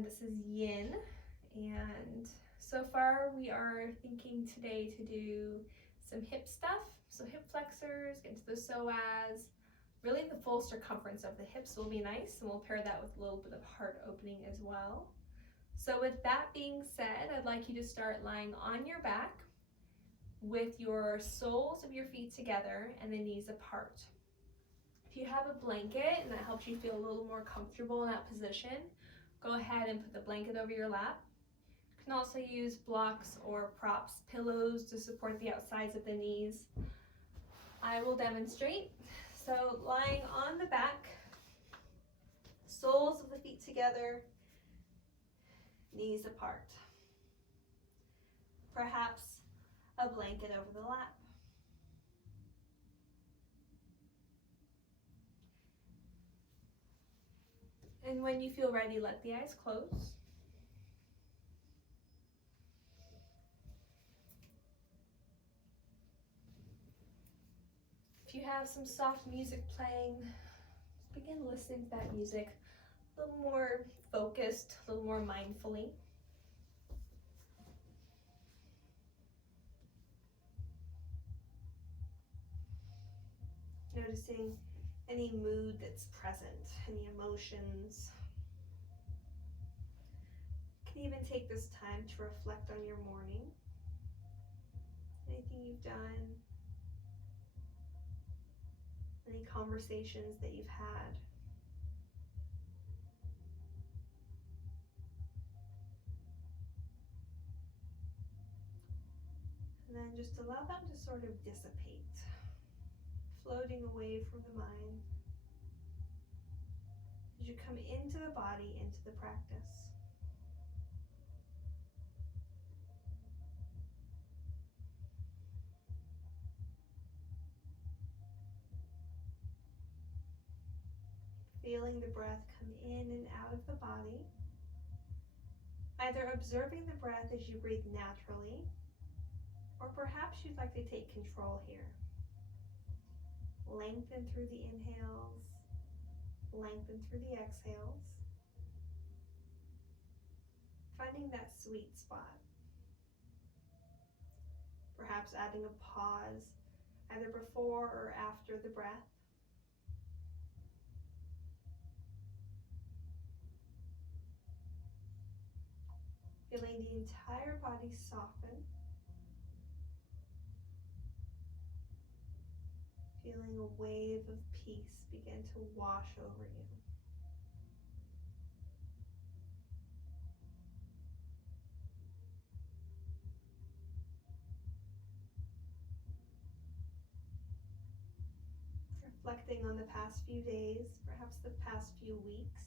and this is Yin. And so far we are thinking today to do some hip stuff. So hip flexors, get into the psoas. Really the full circumference of the hips will be nice, and we'll pair that with a little bit of heart opening as well. So with that being said, I'd like you to start lying on your back with your soles of your feet together and the knees apart. If you have a blanket and that helps you feel a little more comfortable in that position, go ahead and put the blanket over your lap. You can also use blocks or props, pillows to support the outsides of the knees. I will demonstrate. So lying on the back, soles of the feet together, knees apart. Perhaps a blanket over the lap. And when you feel ready, let the eyes close. If you have some soft music playing, just begin listening to that music a little more focused, a little more mindfully. Noticing any mood that's present, any emotions. You can even take this time to reflect on your morning, anything you've done, any conversations that you've had. And then just allow them to sort of dissipate, floating away from the mind as you come into the body, into the practice. Feeling the breath come in and out of the body. Either observing the breath as you breathe naturally, or perhaps you'd like to take control here. Lengthen through the inhales, lengthen through the exhales. Finding that sweet spot. Perhaps adding a pause either before or after the breath. Feeling the entire body soften. Feeling a wave of peace begin to wash over you. Reflecting on the past few days, perhaps the past few weeks.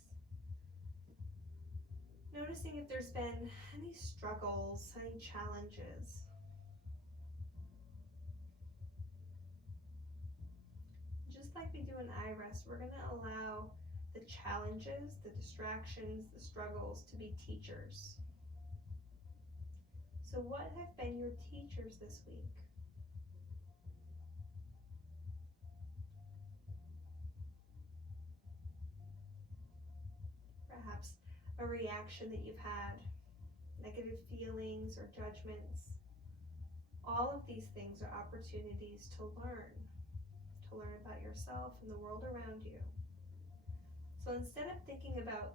Noticing if there's been any struggles, any challenges. Just like we do an eye rest, we're going to allow the challenges, the distractions, the struggles to be teachers. So what have been your teachers this week? Perhaps a reaction that you've had, negative feelings or judgments. All of these things are opportunities to learn about yourself and the world around you. So instead of thinking about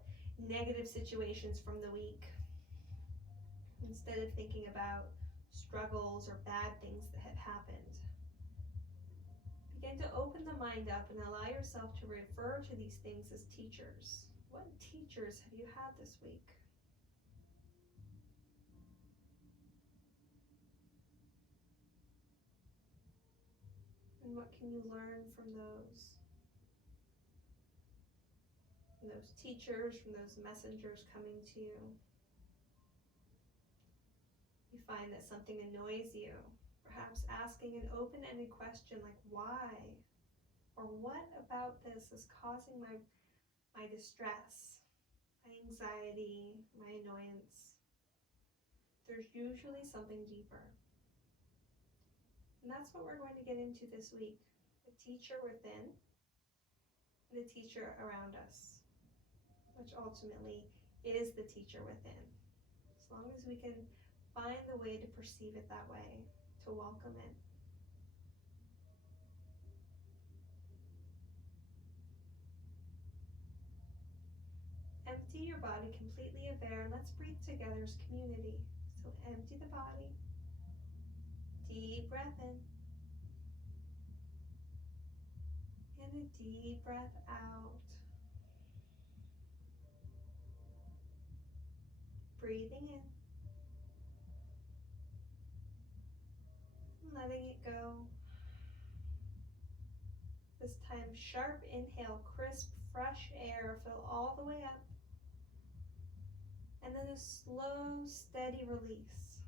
negative situations from the week, instead of thinking about struggles or bad things that have happened, begin to open the mind up and allow yourself to refer to these things as teachers. What teachers have you had this week? And what can you learn from those? From those teachers, from those messengers coming to you. You find that something annoys you, perhaps asking an open-ended question like why? Or what about this is causing my distress, my anxiety, my annoyance? There's usually something deeper. And that's what we're going to get into this week. The teacher within and the teacher around us, which ultimately is the teacher within. As long as we can find the way to perceive it that way, to welcome it. Empty your body completely of air. Let's breathe together as community. So empty the body. Deep breath in. And a deep breath out. Breathing in. And letting it go. This time, sharp inhale, crisp, fresh air, fill all the way up. And then a slow, steady release.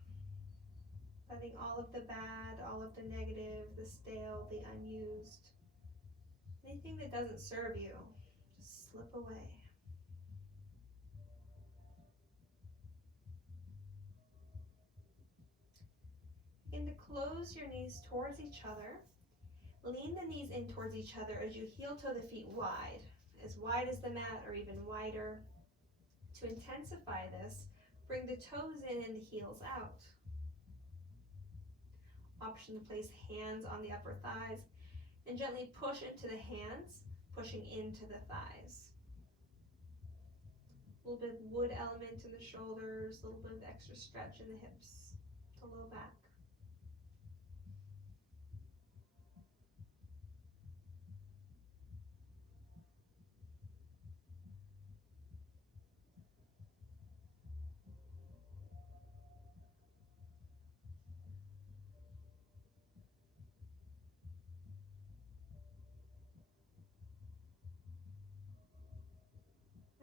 Letting all of the bad, all of the negative, the stale, the unused, anything that doesn't serve you, just slip away. Begin to close your knees towards each other. Lean the knees in towards each other as you heel toe the feet wide as the mat or even wider. To intensify this, bring the toes in and the heels out. Option to place hands on the upper thighs and gently push into the hands, pushing into the thighs. A little bit of wood element in the shoulders, a little bit of extra stretch in the hips, the low back.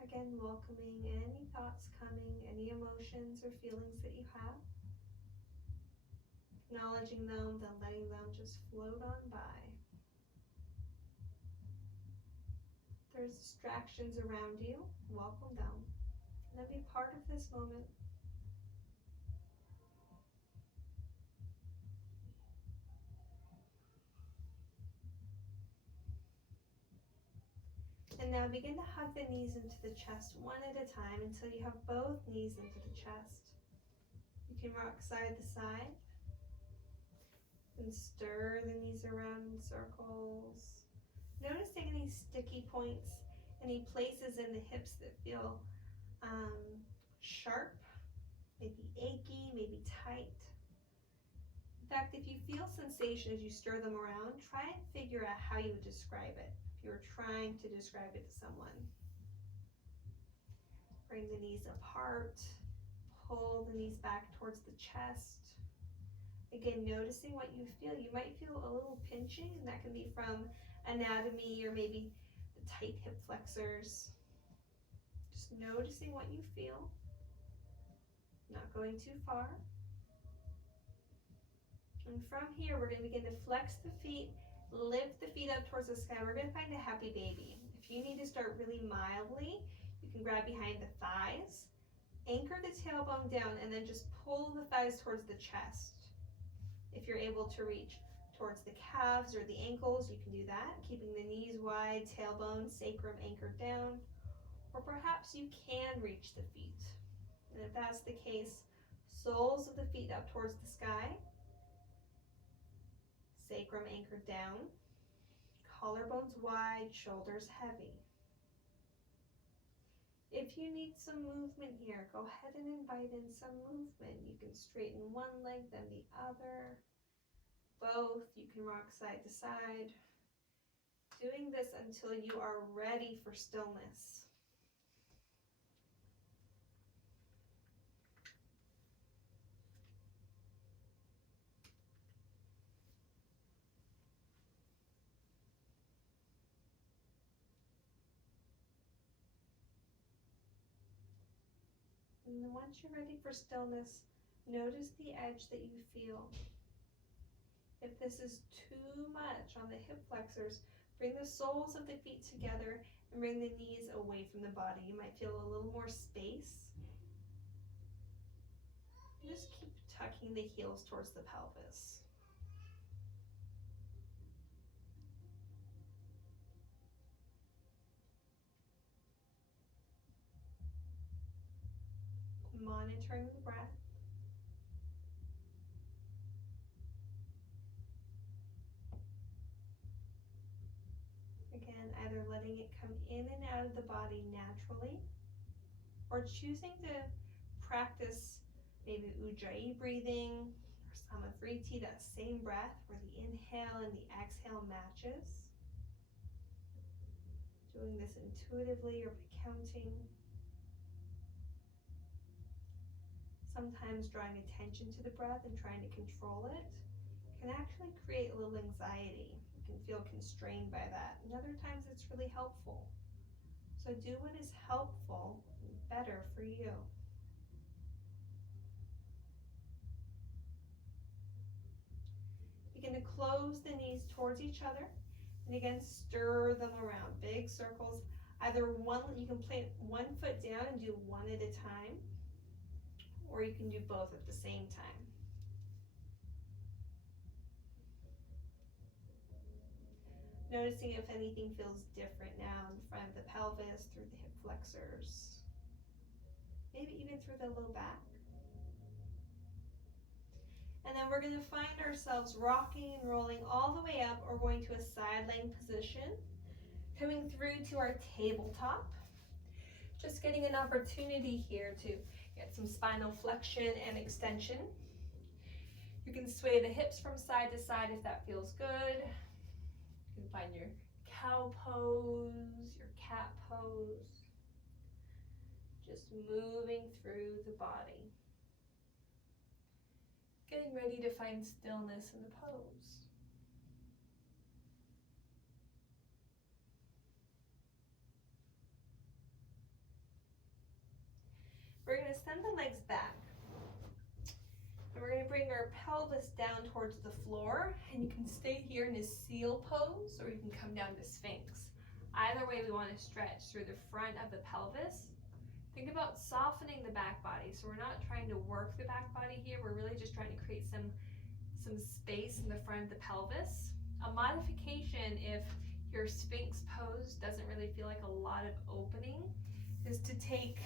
Again, welcoming any thoughts coming, any emotions or feelings that you have. Acknowledging them, then letting them just float on by. If there's distractions around you, welcome them. And then be part of this moment. And now begin to hug the knees into the chest one at a time until you have both knees into the chest. You can rock side to side and stir the knees around in circles. Noticing any sticky points, any places in the hips that feel sharp, maybe achy, maybe tight. In fact, if you feel sensation as you stir them around, try and figure out how you would describe it if you were trying to describe it to someone. Bring the knees apart, pull the knees back towards the chest. Again, noticing what you feel. You might feel a little pinching, and that can be from anatomy or maybe the tight hip flexors. Just noticing what you feel, not going too far. And from here, we're going to begin to flex the feet, lift the feet up towards the sky. We're going to find a happy baby. If you need to start really mildly, you can grab behind the thighs, anchor the tailbone down, and then just pull the thighs towards the chest. If you're able to reach towards the calves or the ankles, you can do that, keeping the knees wide, tailbone, sacrum anchored down. Or perhaps you can reach the feet. And if that's the case, soles of the feet up towards the sky, sacrum anchored down, collarbones wide, shoulders heavy. If you need some movement here, go ahead and invite in some movement. You can straighten one leg, then the other. Both. You can rock side to side. Doing this until you are ready for stillness. And then once you're ready for stillness, notice the edge that you feel. If this is too much on the hip flexors, bring the soles of the feet together and bring the knees away from the body. You might feel a little more space. Just keep tucking the heels towards the pelvis. monitoring the breath. Again, either letting it come in and out of the body naturally, or choosing to practice maybe Ujjayi breathing or Samavriti, that same breath where the inhale and the exhale matches. Doing this intuitively or by counting. Sometimes drawing attention to the breath and trying to control it can actually create a little anxiety. You can feel constrained by that. And other times it's really helpful. So do what is helpful and better for you. Begin to close the knees towards each other, and again stir them around, big circles. Either one, you can plant one foot down and do one at a time, or you can do both at the same time. Noticing if anything feels different now in front of the pelvis, through the hip flexors, maybe even through the low back. And then we're going to find ourselves rocking and rolling all the way up, or going to a side laying position, coming through to our tabletop. Just getting an opportunity here to get some spinal flexion and extension. You can sway the hips from side to side if that feels good. You can find your cow pose, your cat pose. Just moving through the body. Getting ready to find stillness in the pose. We're going to send the legs back. And we're going to bring our pelvis down towards the floor. And you can stay here in a seal pose, or you can come down to Sphinx. Either way, we want to stretch through the front of the pelvis. Think about softening the back body. So we're not trying to work the back body here. We're really just trying to create some space in the front of the pelvis. A modification, if your Sphinx pose doesn't really feel like a lot of opening, is to take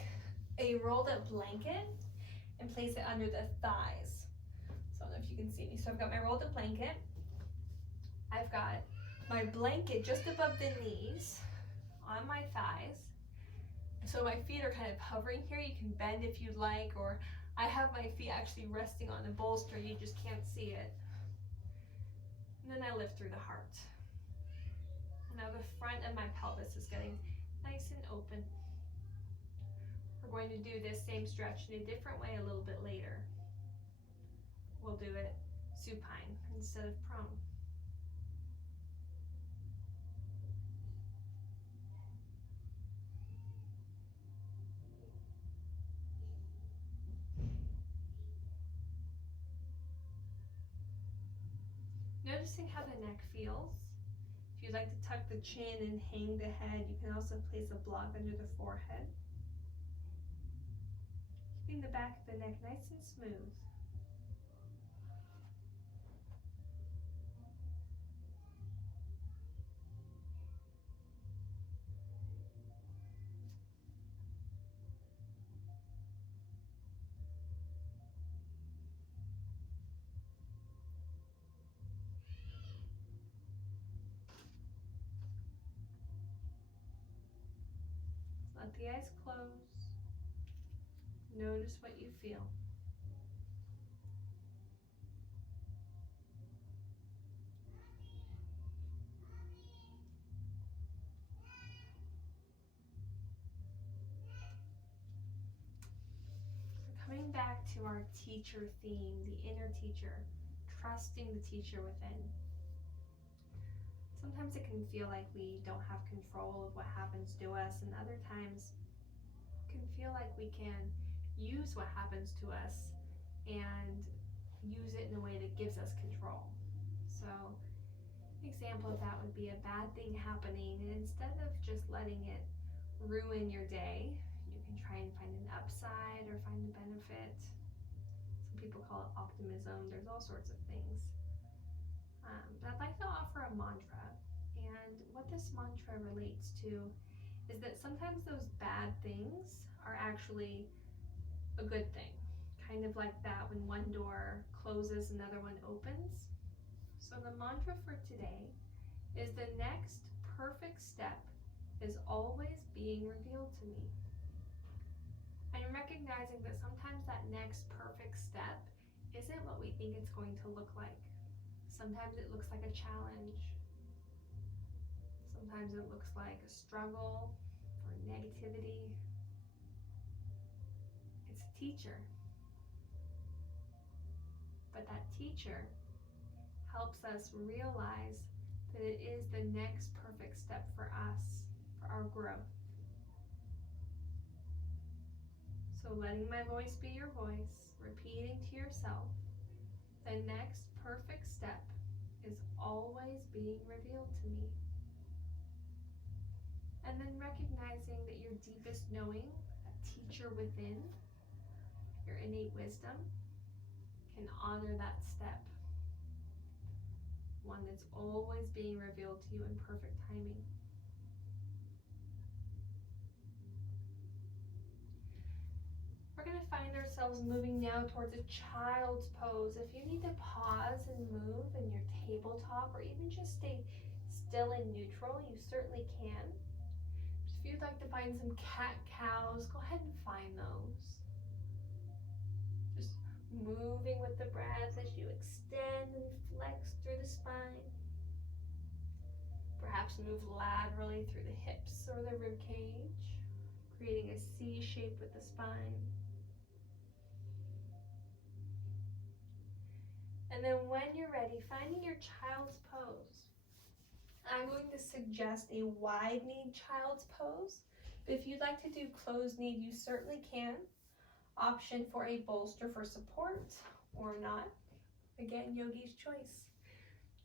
a rolled up blanket and place it under the thighs. So I don't know if you can see me. So I've got my rolled up blanket. I've got my blanket just above the knees on my thighs. So my feet are kind of hovering here. You can bend if you'd like, or I have my feet actually resting on a bolster. You just can't see it. And then I lift through the heart. Now the front of my pelvis is getting nice and open. We're going to do this same stretch in a different way a little bit later. We'll do it supine instead of prone. Noticing how the neck feels. If you'd like to tuck the chin and hang the head, you can also place a block under the forehead. Keeping the back of the neck nice and smooth. Let the eyes close. Notice what you feel. Coming back to our teacher theme, the inner teacher, trusting the teacher within. Sometimes it can feel like we don't have control of what happens to us, and other times it can feel like we can use what happens to us and use it in a way that gives us control. So an example of that would be a bad thing happening, and instead of just letting it ruin your day, you can try and find an upside or find a benefit. Some people call it optimism. There's all sorts of things. But I'd like to offer a mantra. And what this mantra relates to is that sometimes those bad things are actually a good thing. Kind of like that when one door closes, another one opens. So the mantra for today is the next perfect step is always being revealed to me. And recognizing that sometimes that next perfect step isn't what we think it's going to look like. Sometimes it looks like a challenge. Sometimes it looks like a struggle or negativity. It's a teacher. But that teacher helps us realize that it is the next perfect step for us, for our growth. So letting my voice be your voice, repeating to yourself, the next perfect step is always being revealed to me. And then recognizing that your deepest knowing, that teacher within, your innate wisdom, can honor that step. One that's always being revealed to you in perfect timing. We're going to find ourselves moving now towards a child's pose. If you need to pause and move in your tabletop or even just stay still and neutral, you certainly can. If you'd like to find some cat-cows, go ahead and find those. Just moving with the breath as you extend and flex through the spine. Perhaps move laterally through the hips or the rib cage, creating a C shape with the spine. And then when you're ready, finding your child's pose. I'm going to suggest a wide-kneed child's pose, but if you'd like to do closed-kneed, you certainly can. Option for a bolster for support or not. Again, yogi's choice.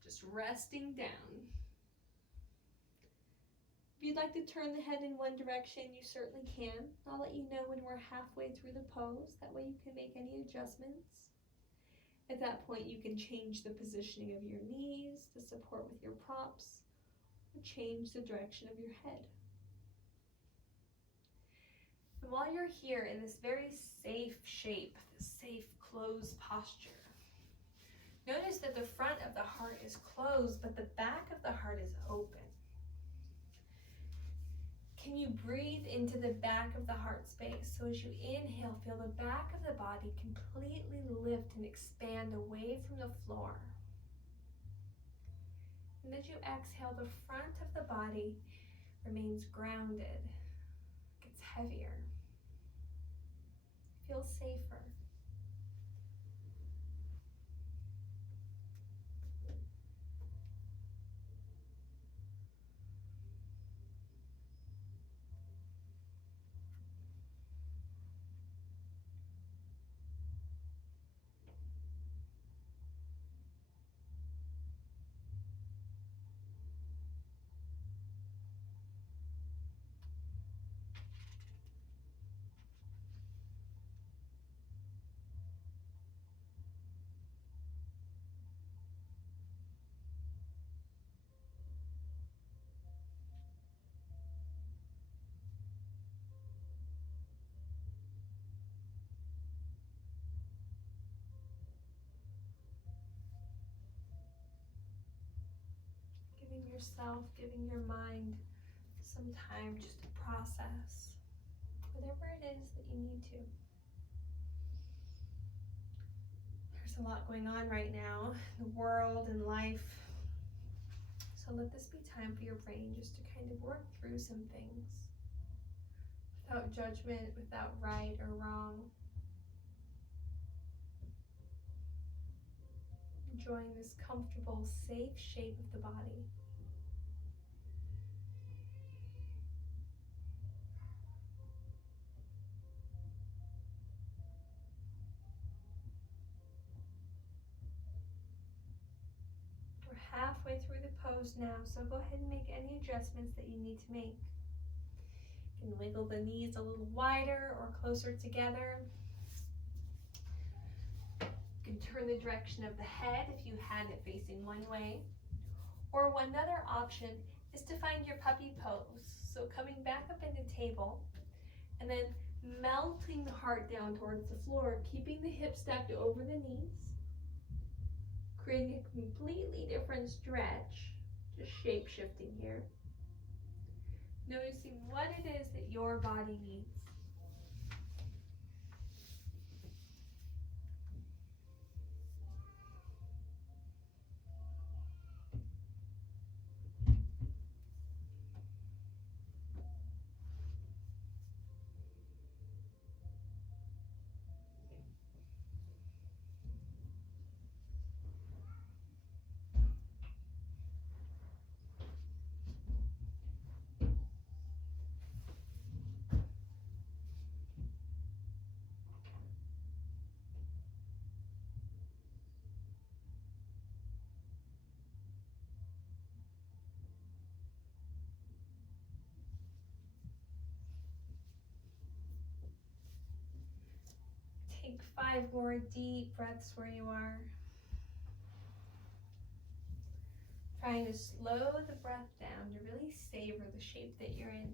Just resting down. If you'd like to turn the head in one direction, you certainly can. I'll let you know when we're halfway through the pose. That way you can make any adjustments. At that point, you can change the positioning of your knees to support with your props, or change the direction of your head. And while you're here in this very safe shape, this safe closed posture, notice that the front of the heart is closed, but the back of the heart is open. Can you breathe into the back of the heart space? So as you inhale, feel the back of the body completely lift and expand away from the floor. And as you exhale, the front of the body remains grounded, gets heavier, feels safer. Giving yourself, giving your mind some time just to process whatever it is that you need to. There's a lot going on right now in the world and life. So let this be time for your brain just to kind of work through some things without judgment, without right or wrong. Enjoying this comfortable, safe shape of the body. We're halfway through the pose now, so go ahead and make any adjustments that you need to make. You can wiggle the knees a little wider or closer together. You can turn the direction of the head if you had it facing one way. Or another option is to find your puppy pose. So coming back up into table and then melting the heart down towards the floor, keeping the hips stacked over the knees, creating a completely different stretch, just shape shifting here. Noticing what it is that your body needs. Take 5 more deep breaths where you are. Trying to slow the breath down to really savor the shape that you're in.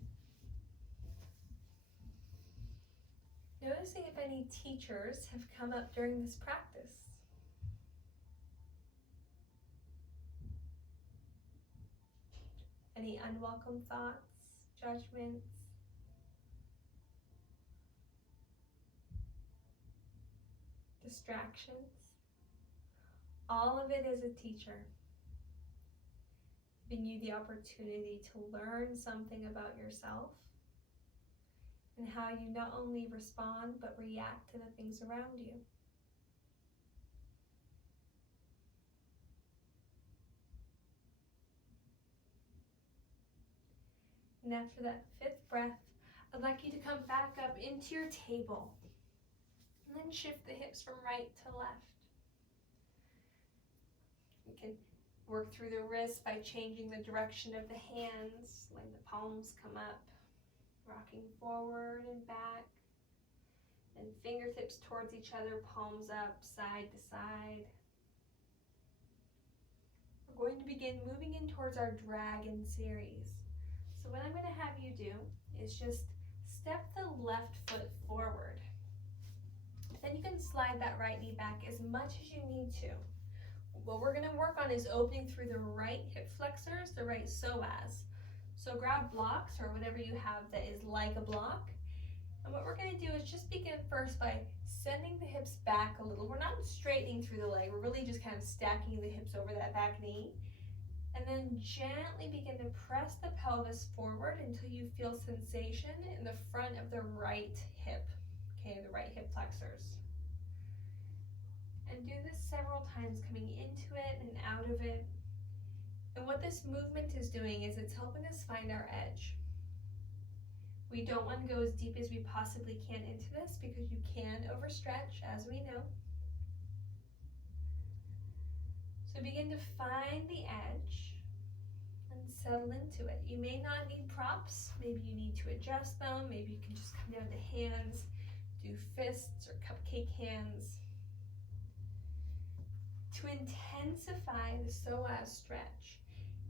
Noticing if any teachers have come up during this practice. Any unwelcome thoughts, judgments? Distractions? All of it is a teacher, giving you the opportunity to learn something about yourself and how you not only respond but react to the things around you. And after that 5th breath, I'd like you to come back up into your table and then shift the hips from right to left. You can work through the wrists by changing the direction of the hands, letting the palms come up, rocking forward and back, and fingertips towards each other, palms up, side to side. We're going to begin moving in towards our dragon series. So what I'm going to have you do is just step the left foot forward. Then you can slide that right knee back as much as you need to. What we're going to work on is opening through the right hip flexors, the right psoas. So grab blocks or whatever you have that is like a block. And what we're going to do is just begin first by sending the hips back a little. We're not straightening through the leg. We're really just kind of stacking the hips over that back knee. And then gently begin to press the pelvis forward until you feel sensation in the front of the right hip, okay, the right hip flexors. And do this several times, coming into it and out of it. And what this movement is doing is it's helping us find our edge. We don't want to go as deep as we possibly can into this because you can overstretch, as we know. So begin to find the edge and settle into it. You may not need props. Maybe you need to adjust them. Maybe you can just come down to hands, do fists or cupcake hands. To intensify the psoas stretch,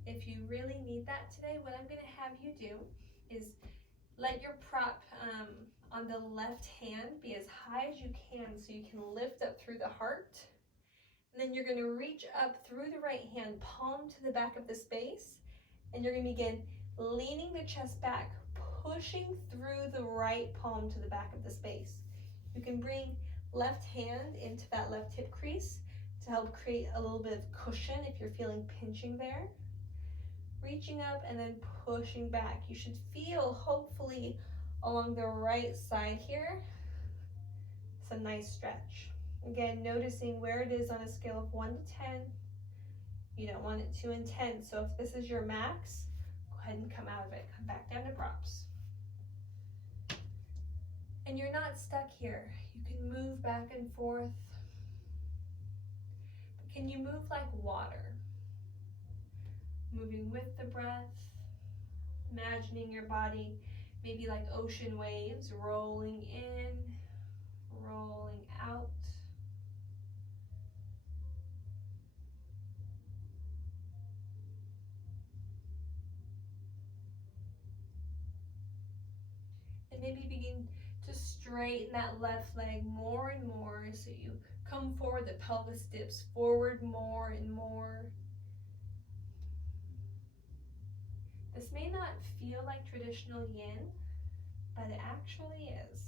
if you really need that today, what I'm going to have you do is let your prop on the left hand be as high as you can so you can lift up through the heart. And then you're going to reach up through the right hand, palm to the back of the space, and you're going to begin leaning the chest back, pushing through the right palm to the back of the space. You can bring left hand into that left hip crease to help create a little bit of cushion if you're feeling pinching there. Reaching up and then pushing back. You should feel, hopefully, along the right side here. It's a nice stretch. Again, noticing where it is on a scale of 1 to 10. You don't want it too intense, so if this is your max, go ahead and come out of it. Come back down to props. And you're not stuck here. You can move back and forth. But can you move like water? Moving with the breath, imagining your body maybe like ocean waves, rolling in, rolling out. And maybe begin to straighten that left leg more and more. So you come forward, the pelvis dips forward more and more. This may not feel like traditional yin, but it actually is.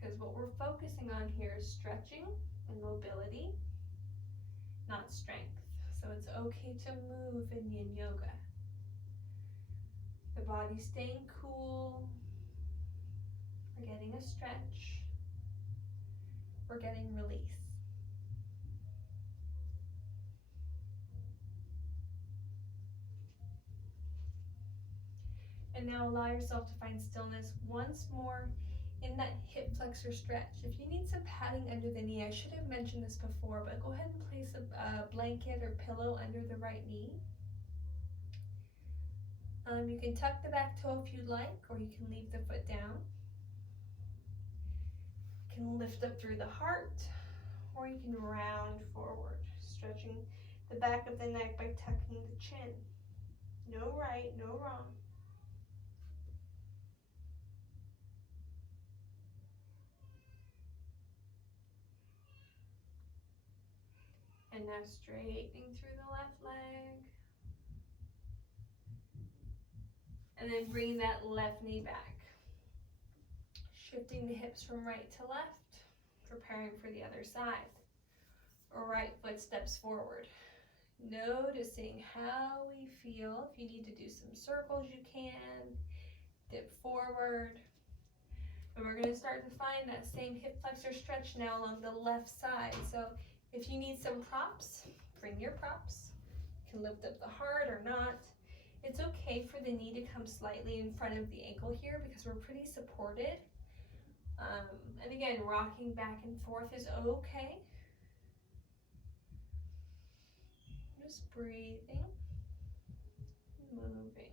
Because what we're focusing on here is stretching and mobility, not strength. So it's okay to move in yin yoga. The body's staying cool. We're getting a stretch. We're getting release. And now allow yourself to find stillness once more in that hip flexor stretch. If you need some padding under the knee, I should have mentioned this before, but go ahead and place a blanket or pillow under the right knee. You can tuck the back toe if you'd like, or you can leave the foot down. You can lift up through the heart, or you can round forward, stretching the back of the neck by tucking the chin. No right, no wrong. And now straightening through the left leg. And then bring that left knee back. Shifting the hips from right to left, preparing for the other side. Right foot steps forward. Noticing how we feel. If you need to do some circles, you can. Dip forward. And we're going to start to find that same hip flexor stretch now along the left side. So if you need some props, bring your props. You can lift up the heart or not. It's okay for the knee to come slightly in front of the ankle here because we're pretty supported. And again, rocking back and forth is okay. Just breathing, moving.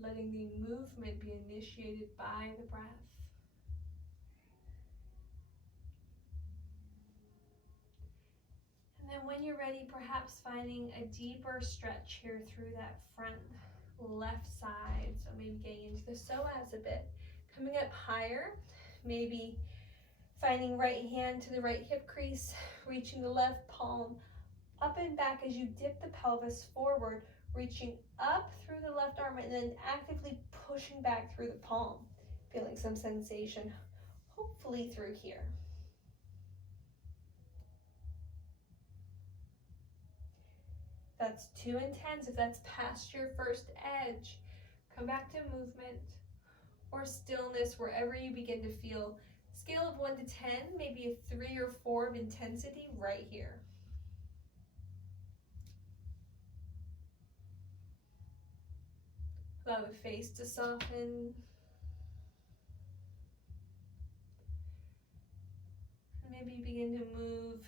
Letting the movement be initiated by the breath. And then when you're ready, perhaps finding a deeper stretch here through that front left side. So maybe getting into the psoas a bit. Coming up higher, maybe finding right hand to the right hip crease, reaching the left palm up and back as you dip the pelvis forward, reaching up through the left arm and then actively pushing back through the palm. Feeling some sensation, hopefully through here. If that's too intense, if that's past your first edge, come back to movement or stillness wherever you begin to feel. Scale of 1 to 10, maybe a 3 or 4 of intensity right here. Allow the face to soften. And maybe begin to move,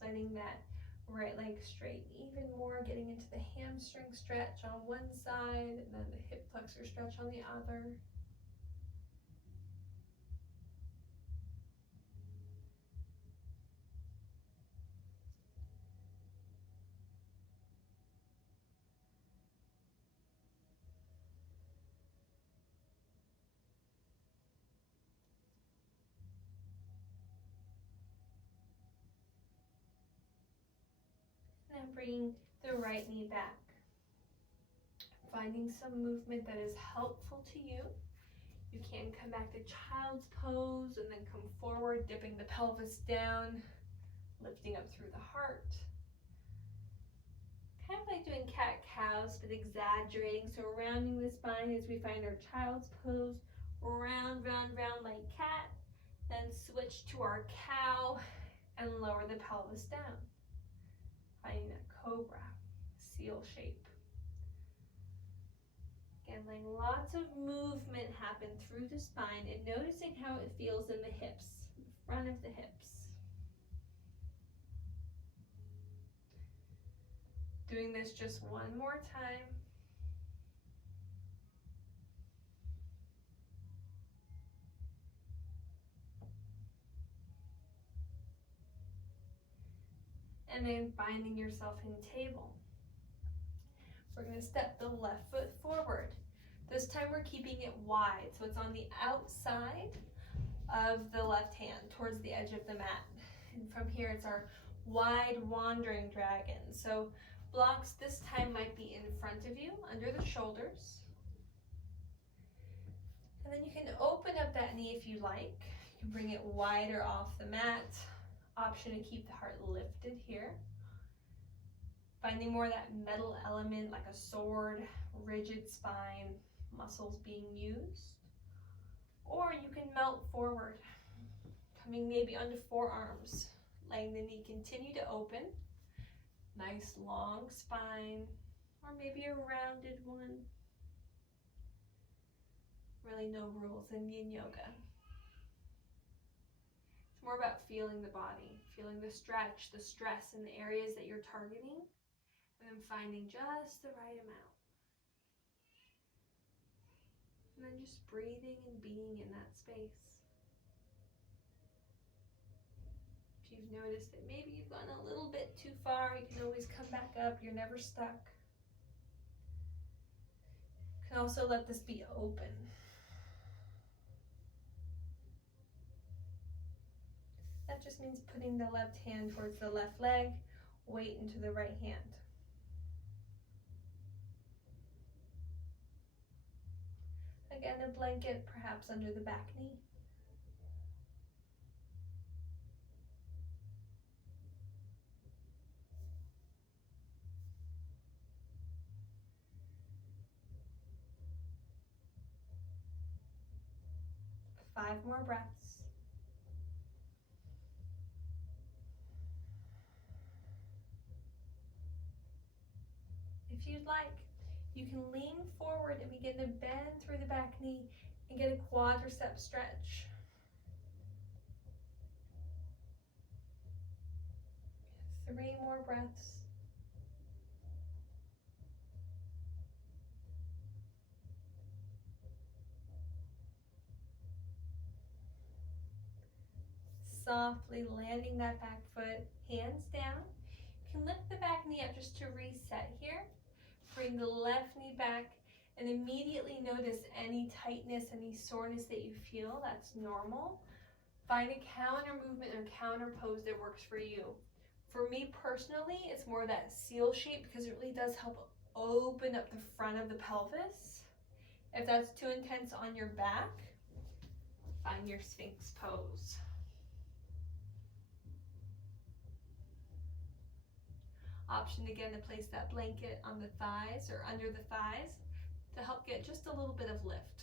letting that right leg straighten even more, getting into the hamstring stretch on one side and then the hip flexor stretch on the other. And then bringing the right knee back. Finding some movement that is helpful to you. You can come back to child's pose and then come forward, dipping the pelvis down, lifting up through the heart. Kind of like doing cat-cows, but exaggerating. So rounding the spine as we find our child's pose. Round, round, round like cat. Then switch to our cow and lower the pelvis down. Finding that cobra, seal shape. Again, letting lots of movement happen through the spine and noticing how it feels in the hips, the front of the hips. Doing this just one more time. And then finding yourself in table. We're going to step the left foot forward. This time we're keeping it wide, so it's on the outside of the left hand towards the edge of the mat. And from here it's our wide wandering dragon. So blocks this time might be in front of you, under the shoulders. And then you can open up that knee if you like. You can bring it wider off the mat. Option to keep the heart lifted here. Finding more of that metal element like a sword, rigid spine, muscles being used. Or you can melt forward, coming maybe onto forearms, letting the knee continue to open. Nice long spine, or maybe a rounded one. Really no rules in yin yoga. It's more about feeling the body, feeling the stretch, the stress in the areas that you're targeting, and then finding just the right amount. And then just breathing and being in that space. If you've noticed that maybe you've gone a little bit too far, you can always come back up. You're never stuck. You can also let this be open. That just means putting the left hand towards the left leg, weight into the right hand. Again, a blanket perhaps under the back knee. Five more breaths. If you'd like, you can lean forward and begin to bend through the back knee and get a quadricep stretch. 3 more breaths. Softly landing that back foot, hands down. You can lift the back knee up just to reset here. Bring the left knee back and immediately notice any tightness, any soreness that you feel. That's normal. Find a counter movement or counter pose that works for you. For me personally, it's more that seal shape because it really does help open up the front of the pelvis. If that's too intense on your back, find your Sphinx pose. Option again to place that blanket on the thighs or under the thighs to help get just a little bit of lift.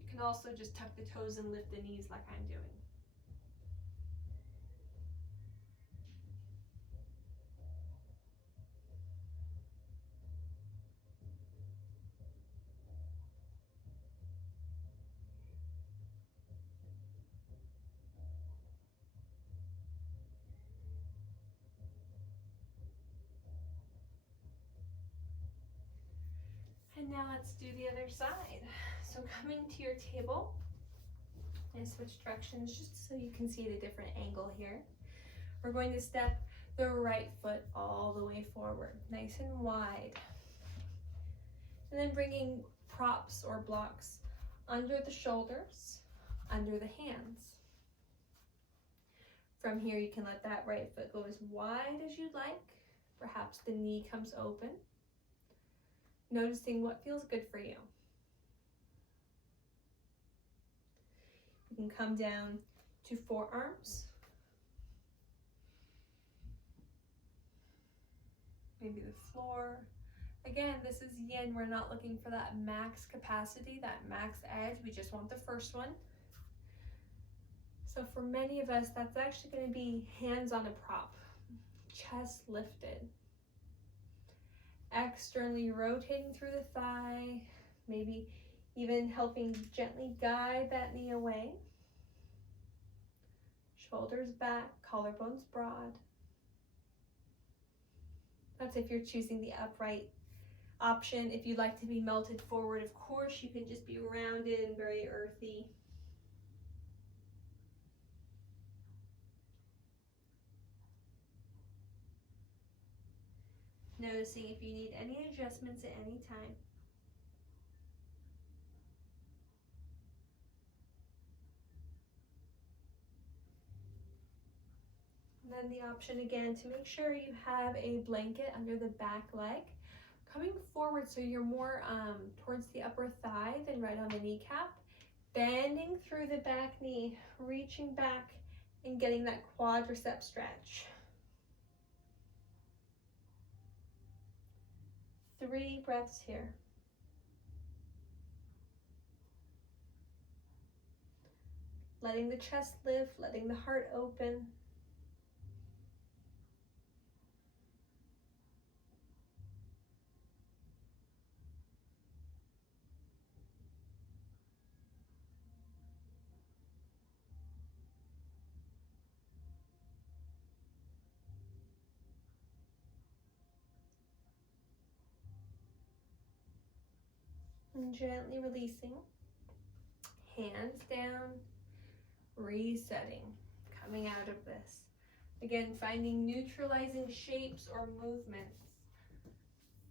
You can also just tuck the toes and lift the knees like I'm doing. And now let's do the other side. So coming to your table, and switch directions just so you can see at a different angle here. We're going to step the right foot all the way forward, nice and wide. And then bringing props or blocks under the shoulders, under the hands. From here, you can let that right foot go as wide as you'd like. Perhaps the knee comes open. Noticing what feels good for you. You can come down to forearms. Maybe the floor. Again, this is yin. We're not looking for that max capacity, that max edge. We just want the first one. So for many of us, that's actually going to be hands on a prop, chest lifted. Externally rotating through the thigh, maybe even helping gently guide that knee away. Shoulders back, collarbones broad. That's if you're choosing the upright option. If you'd like to be melted forward, of course, you can just be rounded and very earthy. Noticing if you need any adjustments at any time. then the option again to make sure you have a blanket under the back leg, coming forward so you're more towards the upper thigh than right on the kneecap, bending through the back knee, reaching back and getting that quadricep stretch. 3 breaths here. Letting the chest lift, letting the heart open. And gently releasing. Hands down, resetting, coming out of this. Again, finding neutralizing shapes or movements.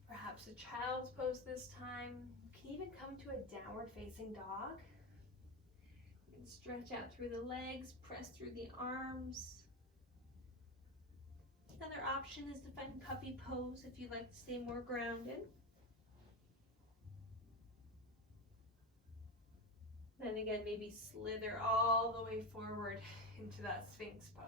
Perhaps a child's pose this time. You can even come to a downward facing dog. You can stretch out through the legs, press through the arms. Another option is to find puppy pose if you'd like to stay more grounded. Then again, maybe slither all the way forward into that Sphinx pose.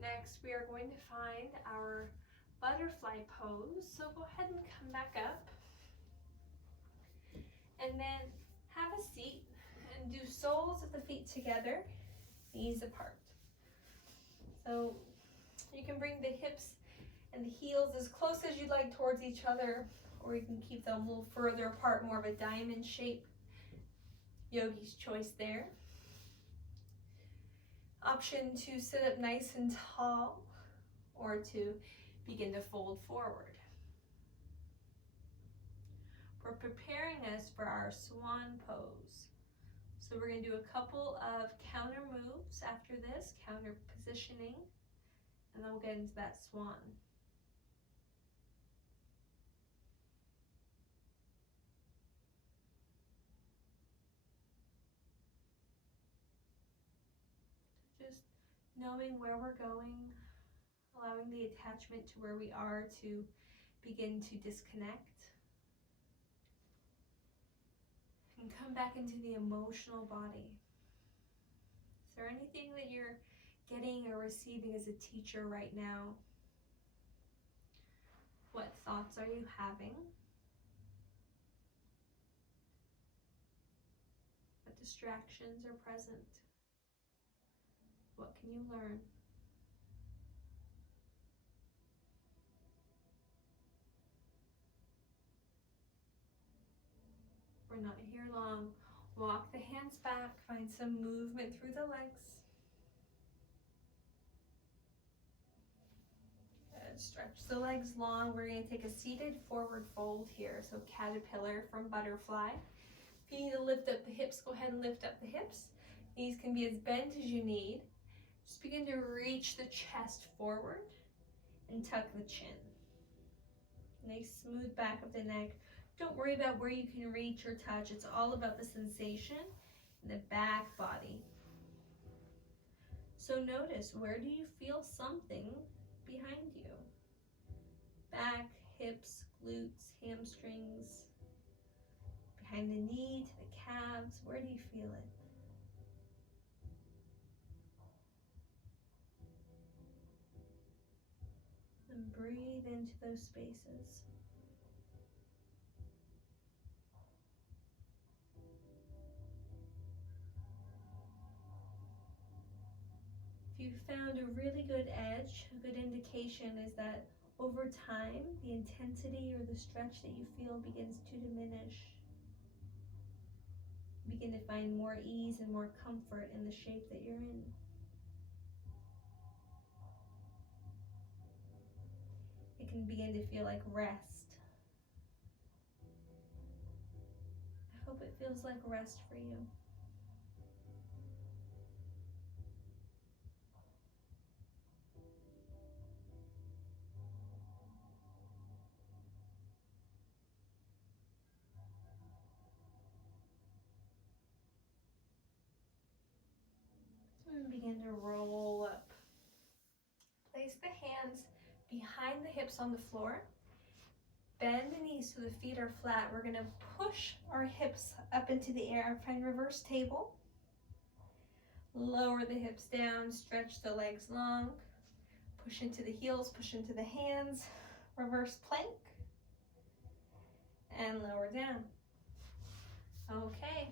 Next, we are going to find our butterfly pose. So go ahead and come back up. And then have a seat and do soles of the feet together, knees apart. So you can bring the hips and the heels as close as you'd like towards each other, or you can keep them a little further apart, more of a diamond shape. Yogi's choice there. Option to sit up nice and tall, or to begin to fold forward. We're preparing us for our swan pose. So we're going to do a couple of counter moves after this, counter positioning, and then we'll get into that swan. Just knowing where we're going, allowing the attachment to where we are to begin to disconnect. And come back into the emotional body. Is there anything that you're getting or receiving as a teacher right now? What thoughts are you having? What distractions are present? What can you learn? We're not here long. Walk the hands back, find some movement through the legs. Good. Stretch the legs long. We're going to take a seated forward fold here. So caterpillar from butterfly. If you need to lift up the hips, go ahead and lift up the hips. Knees can be as bent as you need. Just begin to reach the chest forward and tuck the chin. Nice smooth back of the neck. Don't worry about where you can reach or touch. It's all about the sensation in the back body. So notice, where do you feel something behind you? Back, hips, glutes, hamstrings, behind the knee to the calves. Where do you feel it? And breathe into those spaces. If you found a really good edge, a good indication is that over time, the intensity or the stretch that you feel begins to diminish. You begin to find more ease and more comfort in the shape that you're in. It can begin to feel like rest. Hope it feels like rest for you. And begin to roll up. Place the hands behind the hips on the floor. Bend the knees so the feet are flat. We're going to push our hips up into the air. Find reverse table. Lower the hips down, stretch the legs long. Push into the heels, push into the hands. Reverse plank. And lower down. Okay,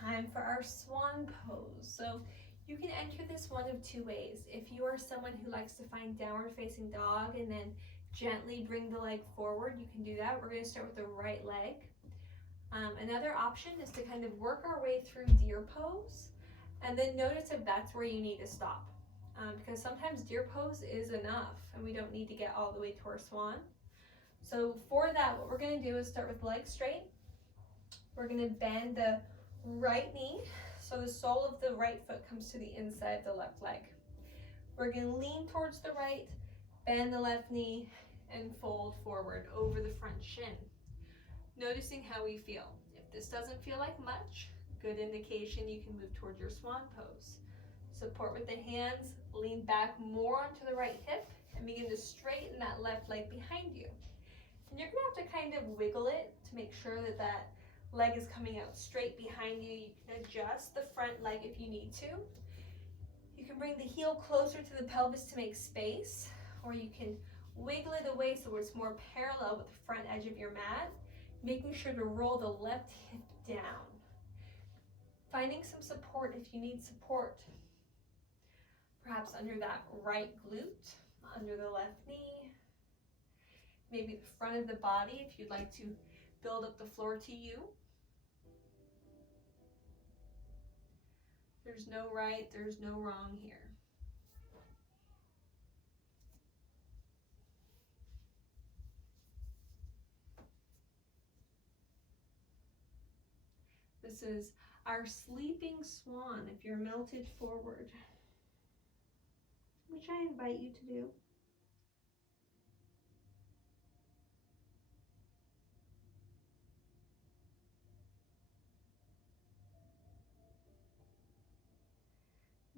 time for our swan pose. So you can enter this one of two ways. If you are someone who likes to find downward facing dog and then gently bring the leg forward, you can do that. We're going to start with the right leg. Another option is to kind of work our way through deer pose and then notice if that's where you need to stop. Because sometimes deer pose is enough and we don't need to get all the way to our swan. So for that, what we're going to do is start with legs straight. We're going to bend the right knee so the sole of the right foot comes to the inside of the left leg. We're going to lean towards the right, bend the left knee, and fold forward over the front shin. Noticing how we feel. If this doesn't feel like much, good indication you can move towards your swan pose. Support with the hands, lean back more onto the right hip, and begin to straighten that left leg behind you. And you're going to have to kind of wiggle it to make sure that that leg is coming out straight behind you. You can adjust the front leg if you need to. You can bring the heel closer to the pelvis to make space, or you can wiggle it away so it's more parallel with the front edge of your mat, making sure to roll the left hip down. Finding some support if you need support. Perhaps under that right glute, under the left knee, maybe the front of the body if you'd like to build up the floor to you. There's no right, there's no wrong here. This is our sleeping swan if you're melted forward, which I invite you to do.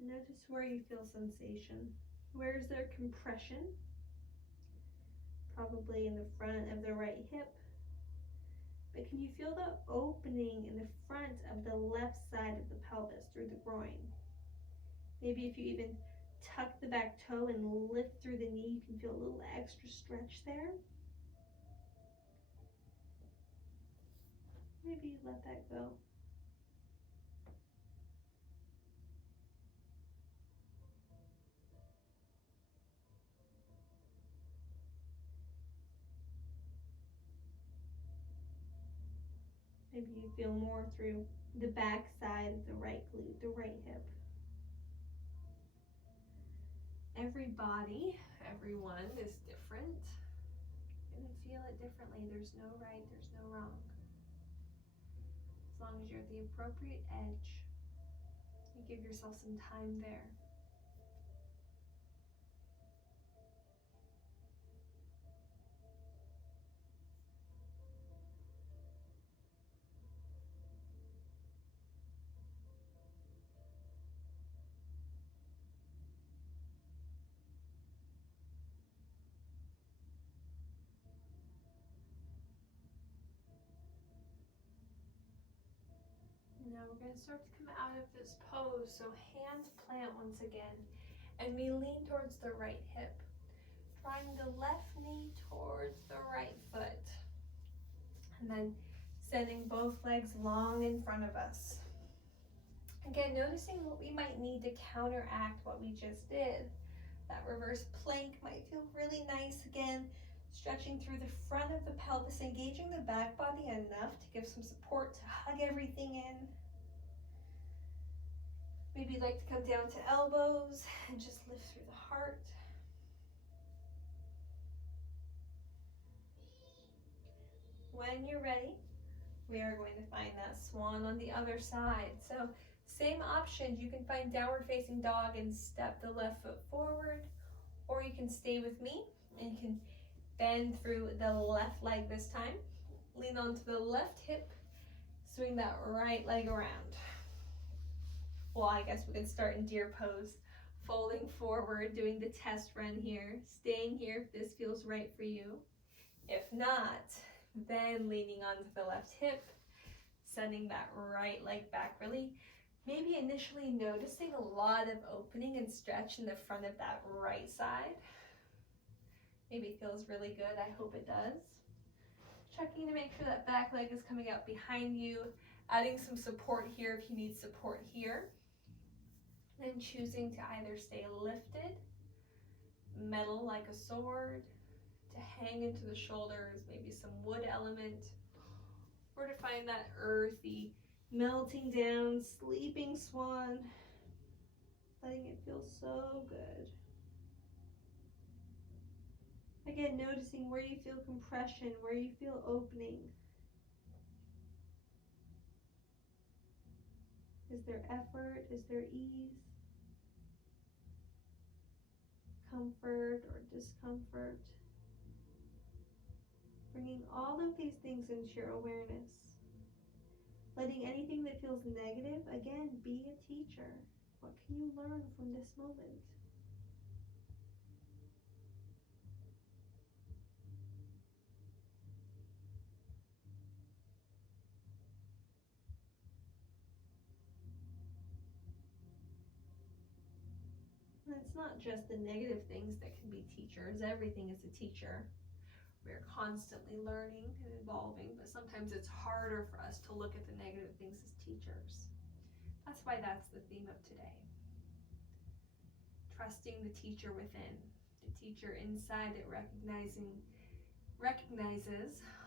Notice where you feel sensation. Where is there compression? Probably in the front of the right hip. But can you feel the opening in the front of the left side of the pelvis through the groin? Maybe if you even tuck the back toe and lift through the knee, you can feel a little extra stretch there. Maybe you let that go. Maybe you feel more through the back side of the right glute, the right hip. Every body, everyone is different. You're going to feel it differently. There's no right, there's no wrong. As long as you're at the appropriate edge, you give yourself some time there. Now we're going to start to come out of this pose. So hands plant once again. And we lean towards the right hip. Drawing the left knee towards the right foot. And then sending both legs long in front of us. Again, noticing what we might need to counteract what we just did. That reverse plank might feel really nice again. Stretching through the front of the pelvis, engaging the back body enough to give some support to hug everything in. Maybe you'd like to come down to elbows and just lift through the heart. When you're ready, We are going to find that swan on the other side. So same options. You can find downward facing dog and step the left foot forward, or you can stay with me and you can bend through the left leg this time. Lean onto the left hip, swing that right leg around. Well, I guess we can start in deer pose, folding forward, doing the test run here, staying here if this feels right for you. If not, then leaning onto the left hip, sending that right leg back, really maybe initially noticing a lot of opening and stretch in the front of that right side. Maybe it feels really good. I hope it does. Checking to make sure that back leg is coming out behind you, adding some support here if you need support here. Then choosing to either stay lifted, metal like a sword, to hang into the shoulders, maybe some wood element, or to find that earthy, melting down, sleeping swan, letting it feel so good. Again, noticing where you feel compression, where you feel opening. Is there effort? Is there ease? Comfort or discomfort? Bringing all of these things into your awareness. Letting anything that feels negative, again, be a teacher. What can you learn from this moment? And it's not just the negative things that can be teachers. Everything is a teacher. We're constantly learning and evolving, but sometimes it's harder for us to look at the negative things as teachers. That's why that's the theme of today. Trusting the teacher within, the teacher inside that recognizes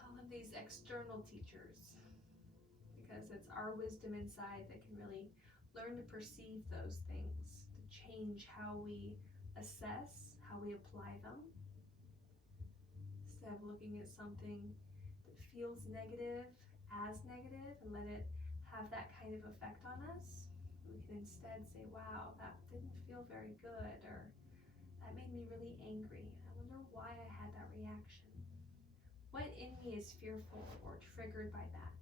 all of these external teachers, because it's our wisdom inside that can really learn to perceive those things, to change how we assess, how we apply them. Instead of looking at something that feels negative as negative and let it have that kind of effect on us, we can instead say, wow, that didn't feel very good, or that made me really angry. I wonder why I had that reaction. What in me is fearful or triggered by that?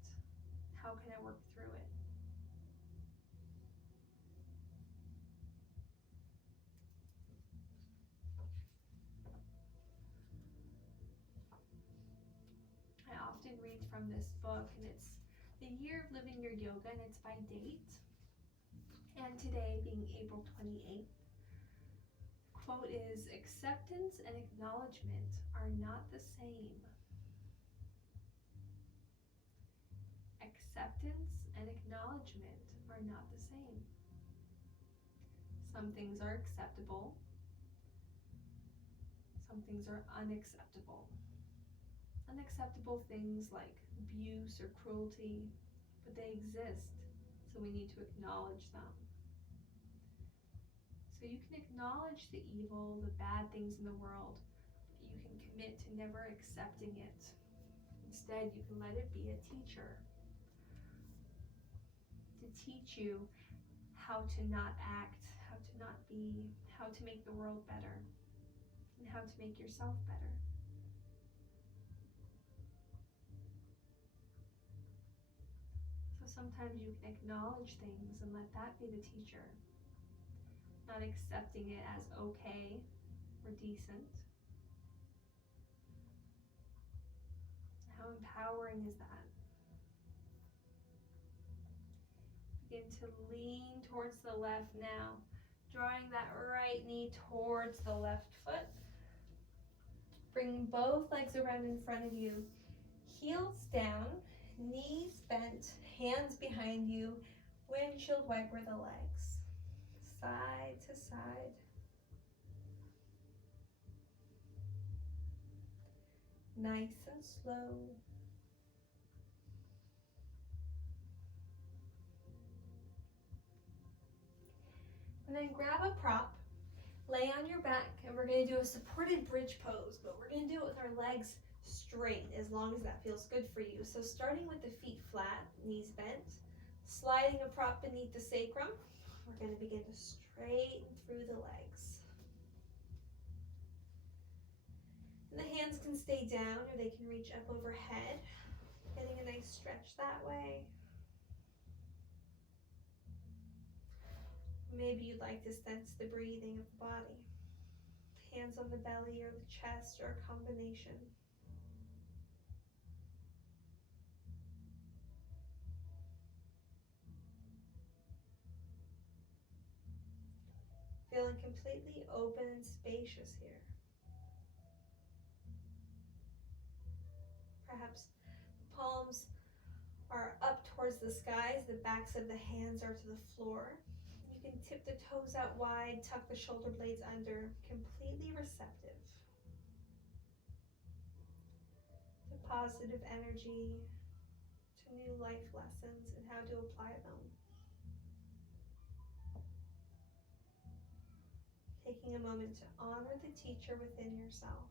How can I work through it? I often read from this book, and it's The Year of Living Your Yoga, and it's by date. And today, being April 28th, quote is, acceptance and acknowledgement are not the same. Acceptance and acknowledgement are not the same. Some things are acceptable. Some things are unacceptable. Unacceptable things like abuse or cruelty, but they exist, so we need to acknowledge them. So you can acknowledge the evil, the bad things in the world, but you can commit to never accepting it. Instead, you can let it be a teacher, to teach you how to not act, how to not be, how to make the world better, and how to make yourself better. So sometimes you can acknowledge things and let that be the teacher, not accepting it as okay or decent. How empowering is that? Begin to lean towards the left now, drawing that right knee towards the left foot. Bring both legs around in front of you, heels down, knees bent, hands behind you, windshield wiper the legs, side to side. Nice and slow. And then grab a prop, lay on your back, and we're going to do a supported bridge pose, but we're going to do it with our legs straight as long as that feels good for you. So starting with the feet flat, knees bent, sliding a prop beneath the sacrum, we're going to begin to straighten through the legs. And the hands can stay down or they can reach up overhead, getting a nice stretch that way. Maybe you'd like to sense the breathing of the body. Hands on the belly or the chest or a combination. Feeling completely open and spacious here. Perhaps the palms are up towards the skies, the backs of the hands are to the floor. You can tip the toes out wide, tuck the shoulder blades under, completely receptive to positive energy, to new life lessons and how to apply them. Taking a moment to honor the teacher within yourself.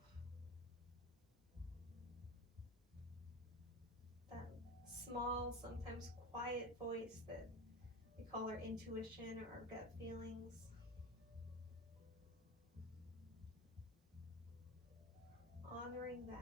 That small, sometimes quiet voice that we call our intuition or our gut feelings. Honoring that.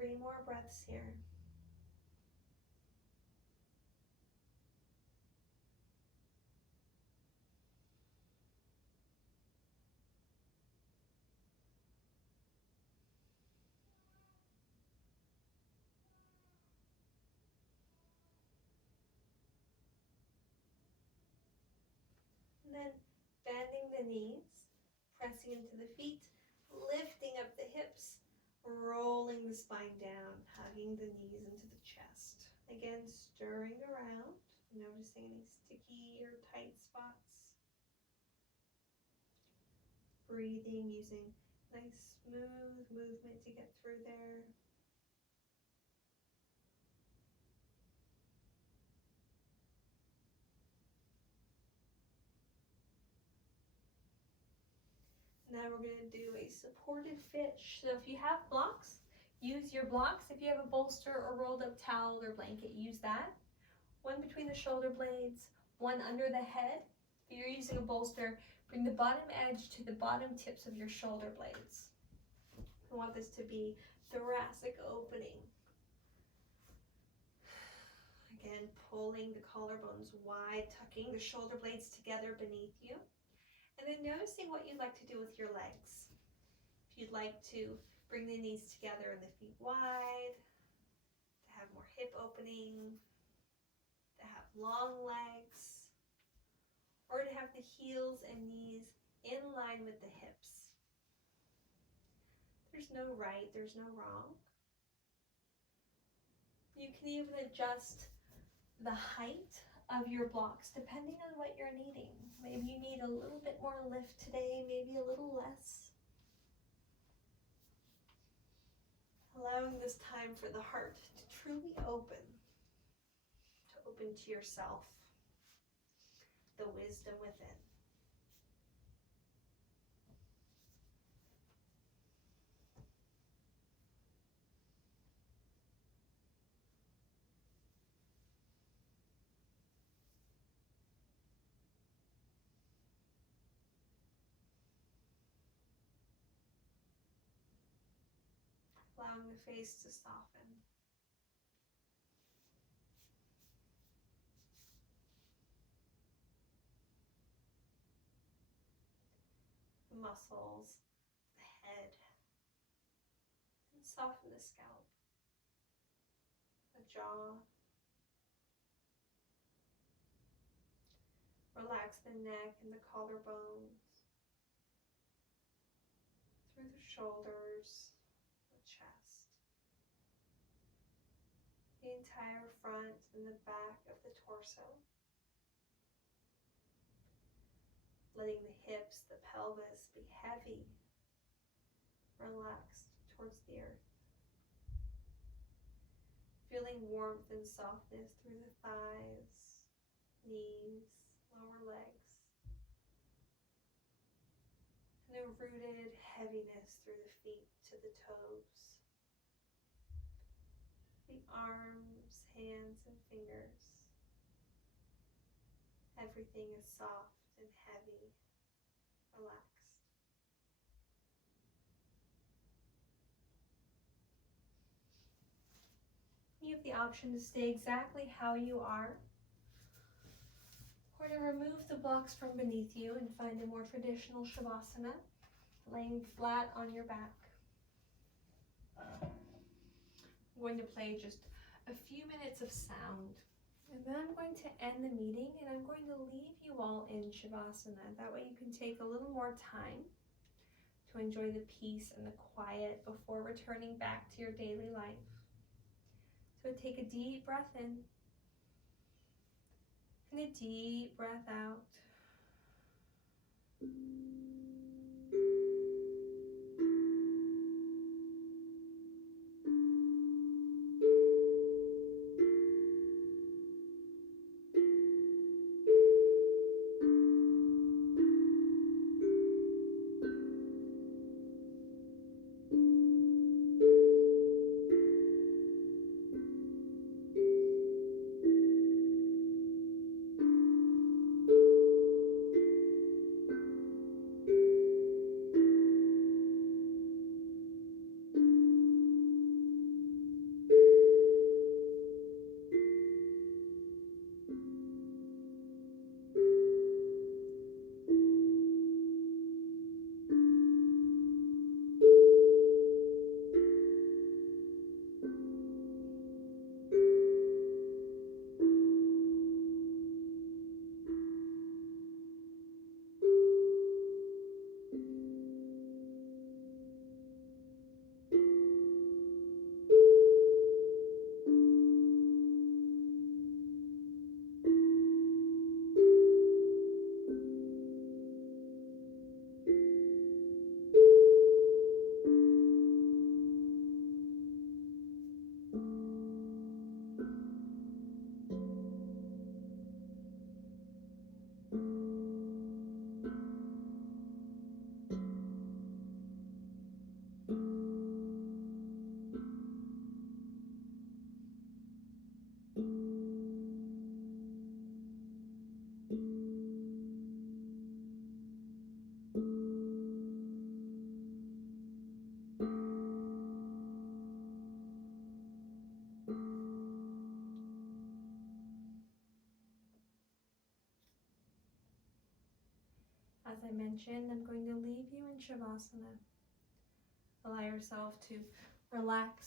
Three more breaths here. And then bending the knees, pressing into the feet, lifting up the hips, rolling the spine down, hugging the knees into the chest. Again, stirring around, noticing any sticky or tight spots. Breathing, using nice smooth movement to get through there. Now we're going to do a supported fish. So if you have blocks, use your blocks. If you have a bolster or rolled up towel or blanket, use that. One between the shoulder blades, one under the head. If you're using a bolster, bring the bottom edge to the bottom tips of your shoulder blades. I want this to be thoracic opening. Again, pulling the collarbones wide, tucking the shoulder blades together beneath you. And then noticing what you'd like to do with your legs. If you'd like to bring the knees together and the feet wide, to have more hip opening, to have long legs, or to have the heels and knees in line with the hips. There's no right, there's no wrong. You can even adjust the height of your blocks depending on what you're needing. Maybe you need a little bit more lift today, maybe a little less. Allowing this time for the heart to truly open to yourself, the wisdom within. Allowing the face to soften. The muscles, the head, and soften the scalp, the jaw. Relax the neck and the collarbones. shoulders, the chest, the entire front and the back of the torso. Letting the hips, the pelvis be heavy, relaxed towards the earth. Feeling warmth and softness through the thighs, knees, lower legs. And a rooted heaviness through the feet to the toes. The arms, hands, and fingers. Everything is soft and heavy, relaxed. You have the option to stay exactly how you are, or to remove the blocks from beneath you and find a more traditional Shavasana, laying flat on your back. I'm going to play just a few minutes of sound, and then I'm going to end the meeting and I'm going to leave you all in Shavasana. That way you can take a little more time to enjoy the peace and the quiet before returning back to your daily life. So take a deep breath in and a deep breath out. As I mentioned, I'm going to leave you in Shavasana. Allow yourself to relax